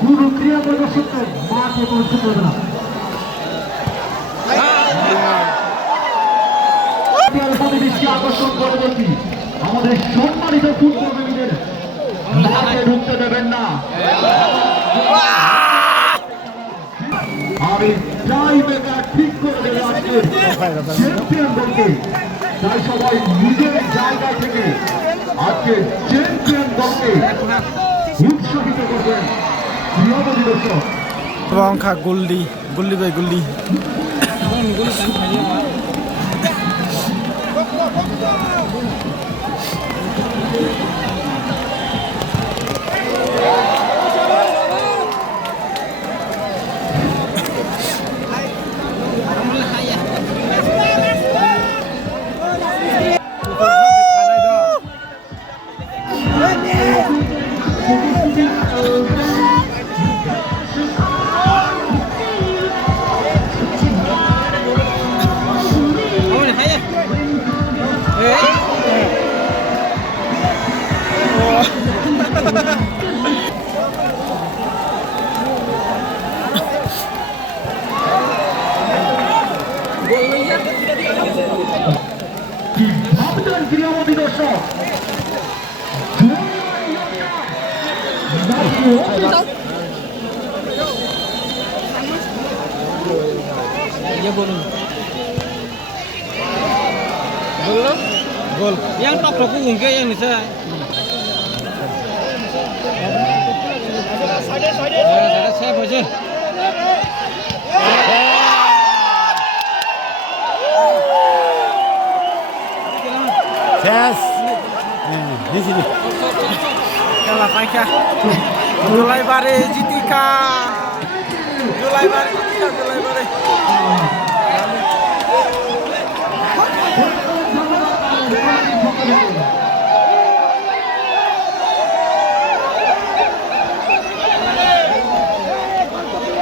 পুরো ক্রিয়া প্রদর্শকদের মাঠে পৌঁছে দেবে না। পরিবেশকে আকর্ষণ করে বলছি, আমাদের সম্মানিত ফুটবল প্রেমীদের মাঠে ঢুকতে দেবেন না। আমি টাই মেকার ঠিক করে দেবে আজকের চ্যাম্পিয়ন দলকে। তাই সবাই নিজের জায়গা থেকে আজকে চ্যাম্পিয়ন দলকে উৎসাহিত করবেন। প্রিয় পরিদর্শক Bangka Gulli by Gulli. ভাবতেন ক্রীড়ামন্ত্রী দর্শক Gol. Yang top aku mungkin yang bisa. Saya bocor. Yes. Di sini. Kalah pakai. Julai bare Jitika. Julai bare.